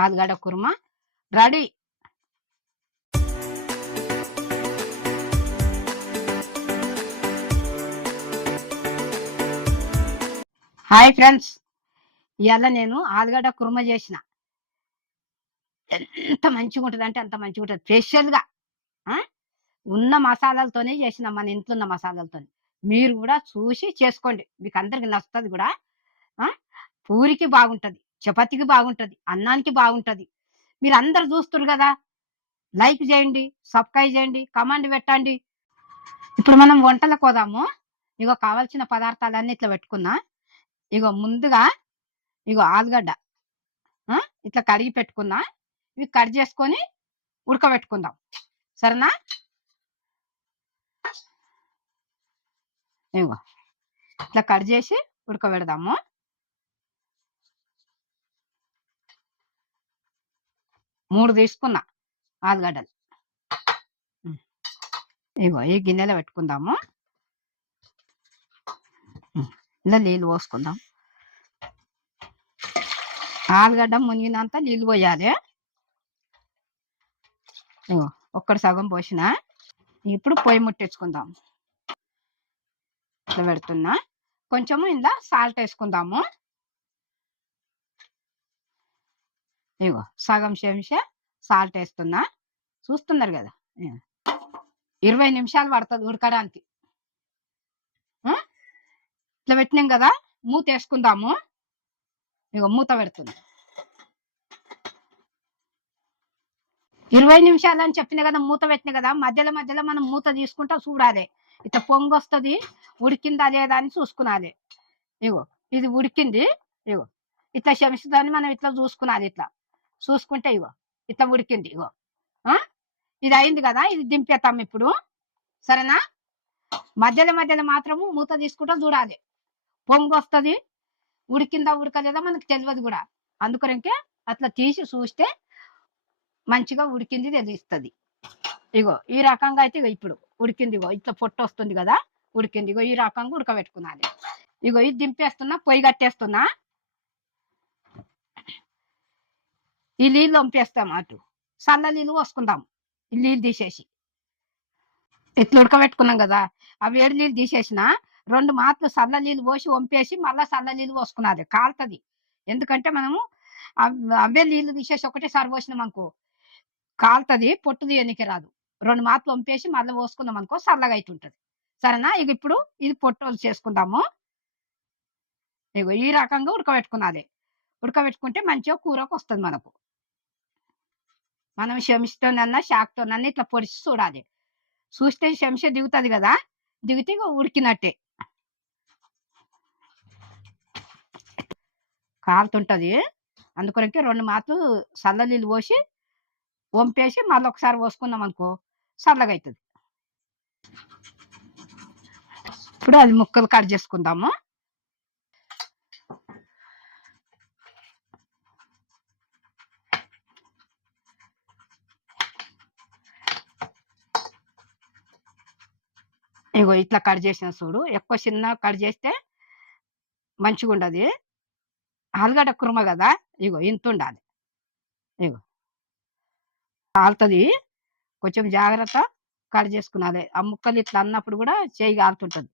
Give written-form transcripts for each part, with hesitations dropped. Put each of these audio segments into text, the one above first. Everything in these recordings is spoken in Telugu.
ఆలుగడ్డ కుర్మా రెడీ. హాయ్ ఫ్రెండ్స్, ఇవాళ నేను ఆలుగడ్డ కుర్మా చేసిన. ఎంత మంచిగా ఉంటుంది అంటే అంత మంచిగా ఉంటుంది. స్పెషల్గా ఉన్న మసాలాలతోనే చేసిన, మన ఇంట్లో ఉన్న మసాలాలతో. మీరు కూడా చూసి చేసుకోండి, మీకు అందరికి నచ్చుతుంది కూడా. పూరికి బాగుంటుంది, చపాతీకి బాగుంటుంది, అన్నానికి బాగుంటుంది. మీరు అందరు చూస్తున్నారు కదా, లైక్ చేయండి, సబ్స్క్రైబ్ చేయండి, కమెంట్ పెట్టండి. ఇప్పుడు మనం వంటలకు పోదాము. ఇగో కావాల్సిన పదార్థాలన్నీ ఇట్లా పెట్టుకున్నా. ఇగో ముందుగా ఇగో ఆలుగడ్డ ఇట్లా కడిగి పెట్టుకున్నా. ఇవి కట్ చేసుకొని ఉడకబెట్టుకుందాం, సరేనా? ఇగో ఇట్లా కట్ చేసి ఉడకబెడదాము. మూడు తీసుకున్నా ఆలుగడ్డలు. ఇగో ఈ గిన్నెలో పెట్టుకుందాము. ఇలా నీళ్ళు పోసుకుందాం. ఆలుగడ్డ మునిగినంత నీళ్ళు పోయాలి. ఇగో ఒక్కటి సగం పోసిన. ఇప్పుడు పొయ్యి ముట్టించుకుందాం. ఇట్లా పెడుతున్నా. కొంచెము ఇందా సాల్ట్ వేసుకుందాము. ఇగో సగం చెంచా సాల్ట్ వేస్తున్నా. చూస్తున్నారు కదా, 20 నిమిషాలు పడుతుంది ఉడకడానికి. ఇట్లా పెట్టినాం కదా, మూత వేసుకుందాము. ఇగో మూత పెడుతుంది. 20 నిమిషాలు అని చెప్పిన కదా, మూత పెట్టిన కదా. మధ్యలో మధ్యలో మనం మూత తీసుకుంటా చూడాలి. ఇట్లా పొంగు వస్తుంది, ఉడికిందా లేదా అని చూసుకున్నాలి. ఇగో ఇది ఉడికింది. ఇగో ఇట్లా చెంచుదాన్ని మనం ఇట్లా చూసుకున్నాలి. ఇట్లా చూసుకుంటే ఇగో ఇట్లా ఉడికింది. ఇగో ఇది అయింది కదా, ఇది దింపేస్తాం ఇప్పుడు, సరేనా? మధ్యలో మధ్యలో మాత్రము మూత తీసుకుంటా చూడాలి. పొంగు వస్తుంది, ఉడికిందా ఉడకలేదా మనకు తెలియదు కూడా. అందుకొరకే అట్లా తీసి చూస్తే మంచిగా ఉడికింది తెలుస్తుంది. ఇగో ఈ రకంగా అయితే ఇగో ఇప్పుడు ఉడికింది. ఇగో ఇట్లా పొట్టు వస్తుంది కదా, ఉడికింది. ఇగో ఈ రకంగా ఉడకబెట్టుకున్నది. ఇగో ఇది దింపేస్తున్నా, పొయ్యి కట్టేస్తున్నా. ఈ నీళ్ళు వంపేస్తాం, అటు చల్ల నీళ్ళు పోసుకుందాం. ఈ నీళ్ళు తీసేసి ఇట్లా ఉడకబెట్టుకున్నాం కదా, ఆ వేడి నీళ్ళు తీసేసిన 2 మాటలు చల్ల నీళ్ళు పోసి వంపేసి మళ్ళా చల్ల నీళ్ళు పోసుకున్నది. కాలుతుంది. ఎందుకంటే మనము అవే నీళ్ళు తీసేసి ఒకటేసారి పోసినాం అనుకో కాలుతుంది, పొట్టు తీయనికి రాదు. 2 మాటలు వంపేసి మళ్ళీ పోసుకున్నాం అనుకో చల్లగా అవుతుంటది, సరేనా? ఇక ఇప్పుడు ఇది పొట్టు చేసుకుందాము. ఇగో ఈ రకంగా ఉడకబెట్టుకున్నది. ఉడకబెట్టుకుంటే మంచిగా కూరకు వస్తుంది మనకు. మనం చెంచాతోనన్నా షాక్తోనన్నా ఇట్లా పొడిచి చూడాలి. చూస్తే చెంచా దిగుతుంది కదా, దిగితే ఉడికినట్టే. కాలుతుంటది, అందుకొరకే 2 మాటలు చల్ల నీళ్ళు పోసి వంపేసి మళ్ళీ ఒకసారి పోసుకున్నాం అనుకో చల్లగా అవుతుంది. ఇప్పుడు అది ముక్కలు కట్ చేసుకుందాము. ఇగో ఇట్లా కట్ చేసిన చూడు. ఎక్కువ చిన్న కట్ చేస్తే మంచిగా ఉండదు. ఆలుగడ్డ కుర్మ కదా, ఇగో ఇంత ఉండాలి. ఇగో కాలుతుంది, కొంచెం జాగ్రత్త కట్ చేసుకున్నది. ఆ ముక్కలు ఇట్లా అన్నప్పుడు కూడా చేయి కాలుతుంటది.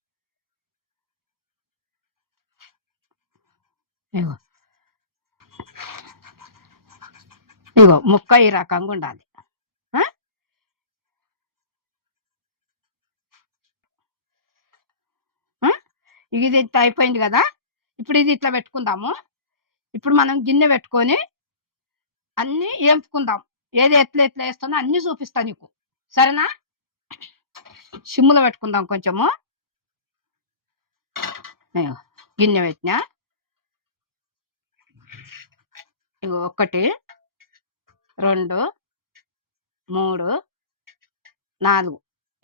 ఇగో ఇగో ముక్క ఈ రకంగా ఉండాలి. ఇది ఇంత అయిపోయింది కదా, ఇప్పుడు ఇది ఇట్లా పెట్టుకుందాము. ఇప్పుడు మనం గిన్నె పెట్టుకొని అన్ని వేపుకుందాం. ఏది ఎట్లా ఎట్లా వేస్తానో అన్ని చూపిస్తా నీకు, సరేనా? సిమ్ములో పెట్టుకుందాం కొంచెము. గిన్నె పెట్టినా. ఇగో 1 2 3 4,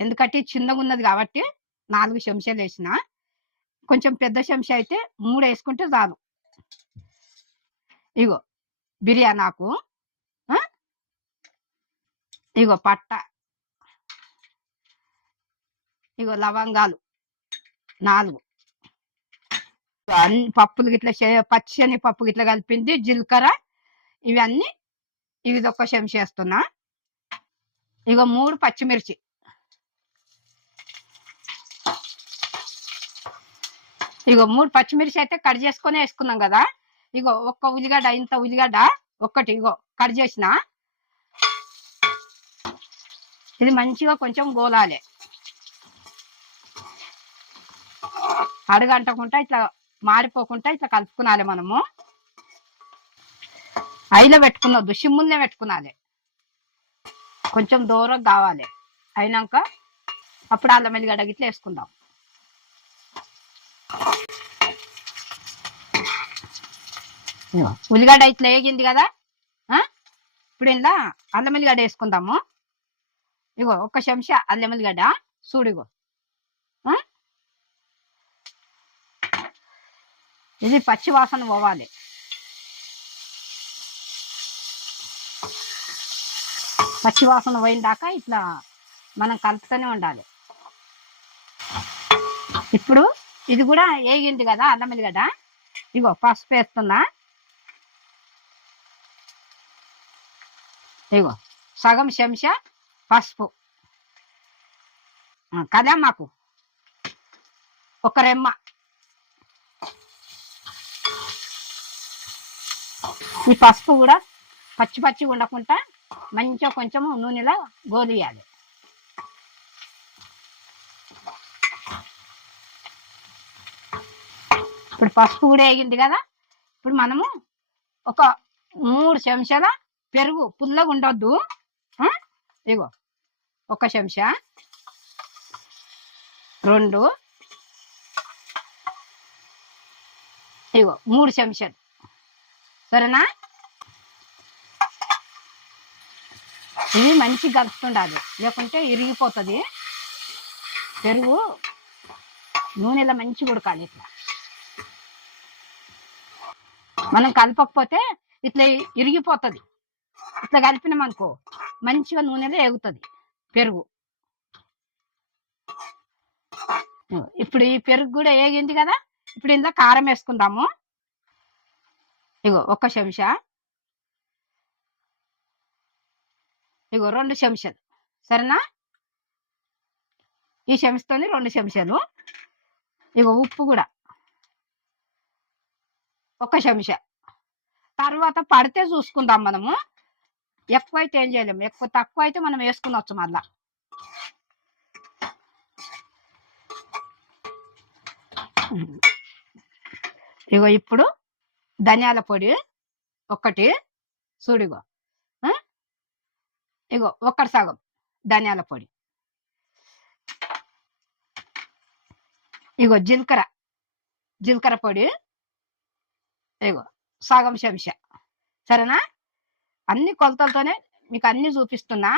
ఎందుకంటే చిన్నగా ఉన్నది కాబట్టి 4 చెంచాలు వేసిన. కొంచెం పెద్ద చెంచా అయితే 3 వేసుకుంటే చాలు. ఇగో బిర్యానీ ఆకు, ఇగో పట్ట, ఇగో లవంగాలు 4, అన్ని పప్పులు గిట్లా పచ్చని పప్పు గిట్లా కలిపింది, జీలకర్ర, ఇవన్నీ ఇది ఒక చెంచా వేస్తున్నా. ఇగో 3 పచ్చిమిర్చి. ఇగో 3 పచ్చిమిర్చి అయితే కట్ చేసుకొని వేసుకున్నాం కదా. ఇగో ఒక్క ఉల్లిగడ్డ, ఇంత ఉల్లిగడ్డ ఒక్కటి ఇగో కట్ చేసిన. ఇది మంచిగా కొంచెం గోలాలి, అడుగంటకుండా ఇట్లా మాడిపోకుండా ఇట్లా కలుపుకునాలి. మనము ఐలో పెట్టుకున్నద్దు, సిమ్ముల్నే పెట్టుకునాలి. కొంచెం దూరం కావాలి. అయినాక అప్పుడు అల్లం ఎల్లిగడ్డ గిట్లా వేసుకుందాం. ఉల్లిగడ్డ ఇట్లా వేగింది కదా. ఇప్పుడు ఇలా అల్లం ఎల్లిగడ్డ వేసుకుందాము. ఇగో ఒక చెంచా అల్లం ఎల్లిగడ్డ చూడిగో. ఇది పచ్చి వాసన పోవాలి. పచ్చి వాసన పోయిందాకా ఇట్లా మనం కలుపుతూనే ఉండాలి. ఇప్పుడు ఇది కూడా వేగింది కదా అల్లం ఎల్లిగడ్డ. ఇగో పసుపు వేస్తున్నా. ఇగో సగం చెంచా పసుపు, కదా మాకు ఒక రెమ్మ. ఈ పసుపు కూడా పచ్చి పచ్చి ఉండకుండా మంచిగా కొంచెం నూనెలో గోలియాలి. ఇప్పుడు పసుపు కూడా వేగింది కదా. ఇప్పుడు మనము ఒక 3 చెంచాల పెరుగు, పుల్లగా ఉండొద్దు. ఇగో ఒక చెంచా, 2, ఇగో 3 చెంచాలు. సరేనా? ఇది మంచిగా కలుపుతుండాలి, లేకుంటే ఇరిగిపోతుంది. పెరుగు నూనెలో మంచిగా ఉడకాలి. ఇట్లా మనం కలపకపోతే ఇట్లా ఇరిగిపోతుంది. ఇట్లా కలిపినామనుకో మంచిగా నూనెలో ఎగుతుంది పెరుగు. ఇప్పుడు ఈ పెరుగు కూడా వేగింది కదా. ఇప్పుడు ఇందులో కారం వేసుకుందాము. ఇగో ఒక చెంచా, ఇగో 2 చెంచాలు. సరేనా? ఈ చెంచాతోని 2 చెంచాలు. ఇగో ఉప్పు కూడా ఒక చెంచా. తర్వాత పడితే చూసుకుందాం మనము. ఎక్కువ అయితే ఏం చేయలేము, ఎక్కువ తక్కువ అయితే మనం వేసుకునవచ్చు మళ్ళా. ఇగో ఇప్పుడు ధనియాల పొడి ఒకటి చూడిగో. ఇగో 1 సగం ధనియాల పొడి. ఇగో జీలకర్ర పొడి ఇగో సగం చెంచా. సరేనా? అన్ని కొలతలతోనే మీకు అన్ని చూపిస్తున్నా,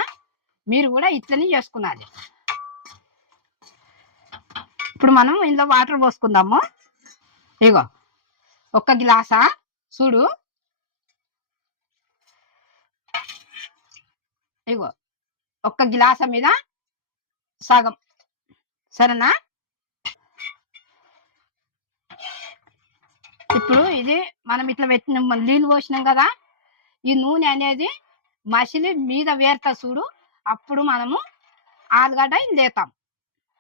మీరు కూడా ఇట్లనే చేసుకున్నాలి. ఇప్పుడు మనం ఇందులో వాటర్ పోసుకుందాము. ఇగో 1 గ్లాసా చూడు. ఇగో 1 గ్లాస మీద సగం. సరేనా? ఇప్పుడు ఇది మనం ఇట్లా పెట్టిన నీళ్ళు పోసినాం కదా. ఈ నూనె అనేది మసిలి మీద వేరుతా చూడు. అప్పుడు మనము ఆలుగడ్డ లేతాం,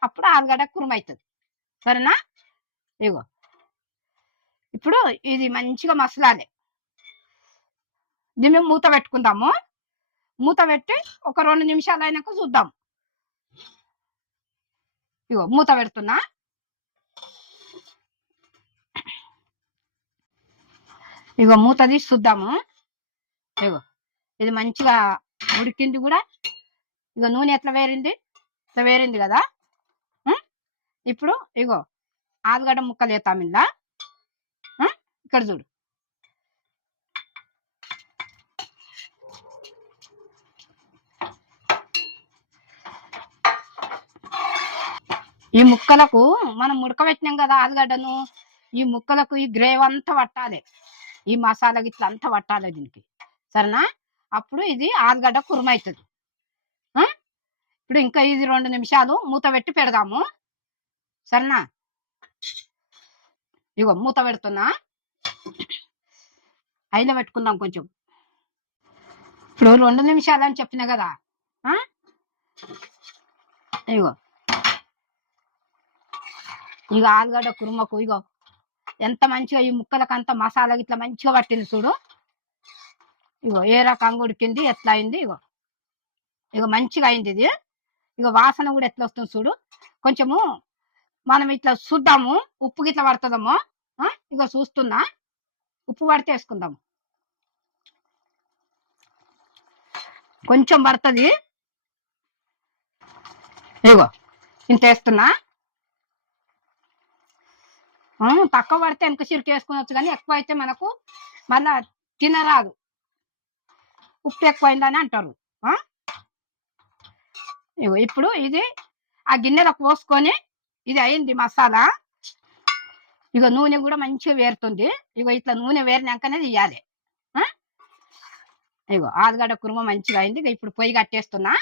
అప్పుడు ఆలుగడ్డ కురుమవుతుంది. సరేనా? ఇగో ఇప్పుడు ఇది మంచిగా మసలాలి. దీన్ని మూత పెట్టుకుందాము. మూత పెట్టి ఒక 2 నిమిషాలు అయినాక చూద్దాం. ఇగో మూత పెడుతున్నా. ఇగో మూత తీసి చూద్దాము. ఇగో ఇది మంచిగా ఉడికింది కూడా. ఇగో నూనె ఎట్లా వేరింది, ఇట్లా వేరింది కదా. ఇప్పుడు ఇగో ఆలుగడ్డ ముక్కలు వేస్తాం ఇందా. ఇక్కడ చూడు. ఈ ముక్కలకు మనం ఉడకబెట్టినాం కదా ఆలుగడ్డను. ఈ ముక్కలకు ఈ గ్రేవ్ అంతా పట్టాలి, ఈ మసాలా గిట్ల అంతా పట్టాలి దీనికి. సరేనా? అప్పుడు ఇది ఆలుగడ్డ కురుమవుతుంది. ఇప్పుడు ఇంకా ఇది 2 నిమిషాలు మూత పెట్టి పెడదాము. సరేనా? ఇగో మూత పెడుతున్నా. అయిలో పెట్టుకుందాం కొంచెం. ఇప్పుడు 2 నిమిషాలు అని చెప్పిన కదా. ఇగో ఇక ఆలుగడ్డ కుర్మకు ఇగో ఎంత మంచిగా ఈ ముక్కలకంతా మసాలా ఇట్లా మంచిగా పట్టింది చూడు. ఇగో ఏ రకంగా ఉడికింది, ఎట్లా అయింది. ఇగో ఇగో మంచిగా అయింది ఇది. ఇగో వాసన కూడా ఎట్లా వస్తుంది చూడు. కొంచెము మనం ఇట్లా చూద్దాము ఉప్పు గిట్లా పడుతుందమ్మో. ఇగో చూస్తున్నా, ఉప్పు పడితే వేసుకుందాము. కొంచెం పడుతుంది. ఇగో ఇంత వేస్తున్నా. తక్కువ పడితే వెనక చిరుకు వేసుకోవచ్చు, కానీ ఎక్కువ అయితే మనకు మళ్ళా తినరాదు. ఉప్పు ఎక్కువైందని అంటారు. ఇగో ఇప్పుడు ఇది ఆ గిన్నెలో పోసుకొని ఇది అయింది మసాలా. ఇగో నూనె కూడా మంచిగా వేరుతుంది. ఇగో ఇట్లా నూనె వేరినాకనే తీయాలి. ఇగో ఆలుగడ్డ కుర్మ మంచిగా అయింది. ఇప్పుడు పొయ్యి కట్టేస్తున్నా.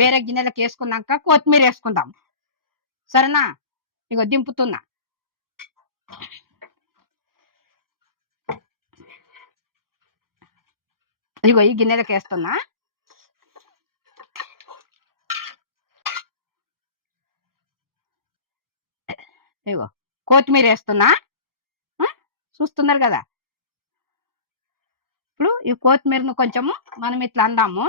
వేరే గిన్నెలకు వేసుకున్నాక కొత్తిమీర వేసుకుందాం, సరేనా? ఇగో దింపుతున్నా. ఇగో ఈ గిన్నెలకు వేస్తున్నా. ఇగో కొత్తిమీర వేస్తున్నా. చూస్తున్నారు కదా. ఇప్పుడు ఈ కొత్తిమీరను కొంచెము మనం ఇట్లా అందాము.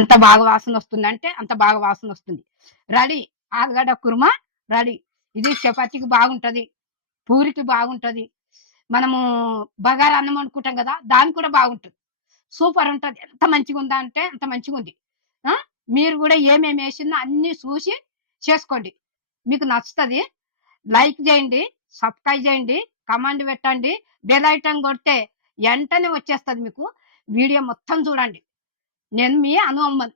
ఎంత బాగా వాసన వస్తుందంటే అంత బాగా వాసన వస్తుంది. రెడీ, ఆలుగడ్డ కుర్మ రెడీ. ఇది చపాతీకి బాగుంటది, పూరికి బాగుంటది, మనము బగారా అన్నం అనుకుంటాం కదా, దానికి కూడా బాగుంటుంది. సూపర్ ఉంటుంది. ఎంత మంచిగా ఉందా అంటే అంత మంచిగా ఉంది. మీరు కూడా ఏమేమి వేసిందో అన్ని చూసి చేసుకోండి. మీకు నచ్చుతుంది. లైక్ చేయండి, సబ్స్క్రైబ్ చేయండి, కమెంట్ పెట్టండి, బెల్ ఐకాన్ కొడితే వెంటనే వచ్చేస్తుంది మీకు. వీడియో మొత్తం చూడండి. నేను మీ అను అమ్మన్.